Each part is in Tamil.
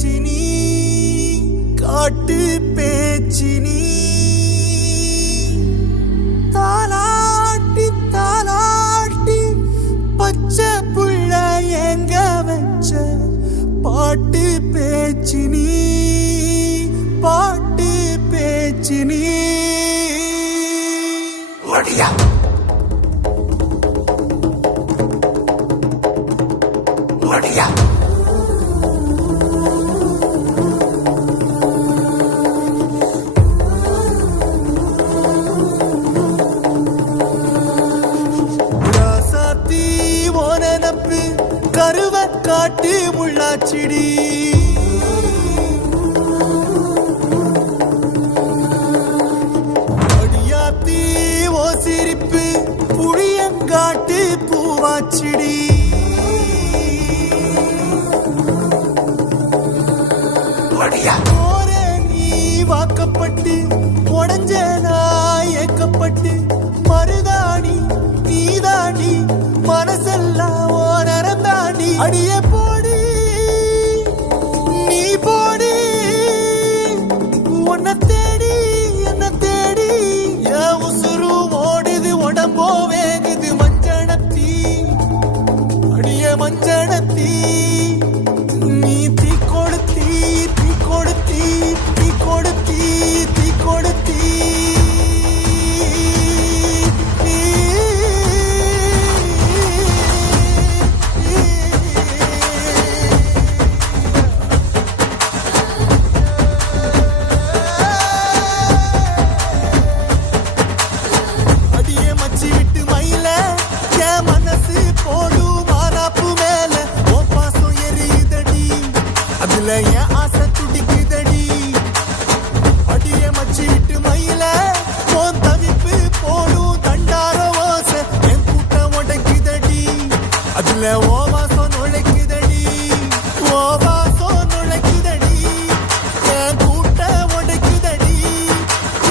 பேச்சினி காட்டு பேச்சினி தாலாட்டி தாலாட்டி பச்சை புள்ள எங்க வச்ச பாட்டு பேச்சினி பாட்டு பேச்சினி ஒடியா ஒடியா ராசாத்தி ஓனனப்பு கருவ காட்டு முள்ளாச்சிடி அடியாத்தி ஓ சிரிப்பு புளியங்காட்டு பூவாச்சிடி போரே நீ வாக்கப்பட்டு உடஞ்ச நாய் ஏக்கப்பட்டு மருதாணி நீதாண்டி மனசெல்லாம் ஓ நரந்தாண்டி அடிய போடி நீ போடி உன்னை தேடி என்ன தேடி என் உசுரு ஓடுது உடம்போ வேகுது மஞ்சனத்தி அடிய மஞ்சனத்தி நீ தீ கொடுத்தி தீ கொடுத்தி தீ கொடுத்தி தீ கொடுத்தி அடியே மச்சி விட்டு மயில என் மனசு போடும் மாறாப்பு மேல ஓ பாசம் எரியுதடி அதுல என் ஆசை துடிக்குதடி அடிய மச்சி விட்டு மயில உன் தவிப்பு போடும் தண்டார ஓசை என் கூட்டம் உடைக்குதடி அதுல ஓ வாசம் நுழைக்குதடி ஓ வாசம் நுழைக்குதடி என் கூட்டம் உடைக்குதடி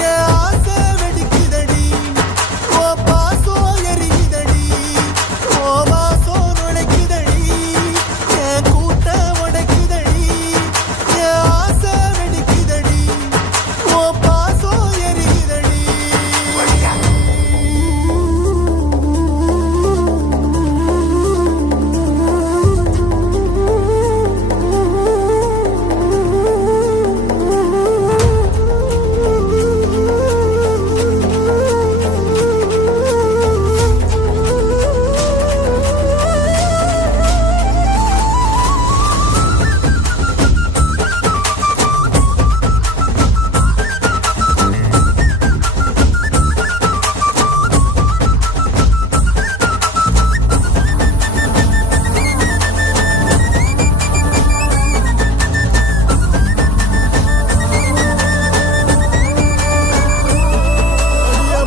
என் ஆசை வெடிக்குதடி ஓ பாசம் எரியுதடி ஓ வாசம் நுழைக்குதடி என் கூட்டம் உடைக்குதடி என் ஆசை வெடிக்குதடி ஓ பாசம் எரியுதடி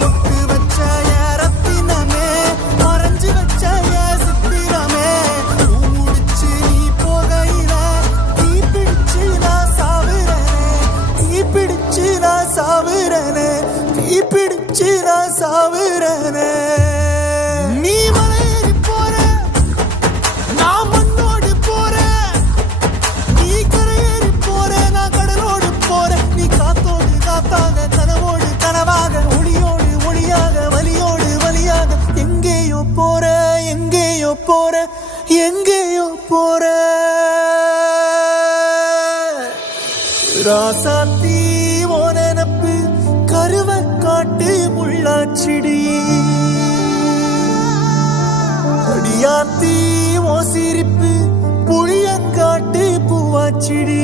முத்து வச்ச என் ரத்தினமே மறைஞ்சு வச்ச என் சித்திரமே பூ முடிச்சு நீ போகையில தீ பிடிச்சு நான் சாவுறனே தீ பிடிச்சு நான் சாவுறனே தீ பிடிச்சு நான் சாவுறனே நீ மலையேறி போற நான் மண்ணோடு போறேன் நீ கரையேறி போற நான் கடலோடு போறேன் நீ காத்தோடு காத்தாக கனவோடு கனவாக ஒளியோடு ஒளியாக வலியோடு வலியாக எங்கேயோ போற எங்கேயோ போற எங்கேயோ போற ராசாத்தி ஓ நெனப்பு கருவ காட்டு முள்ளாச்சிடி அடியாத்தி ஓ சிரிப்பு புளியங்காட்டு பூவாச்சிடி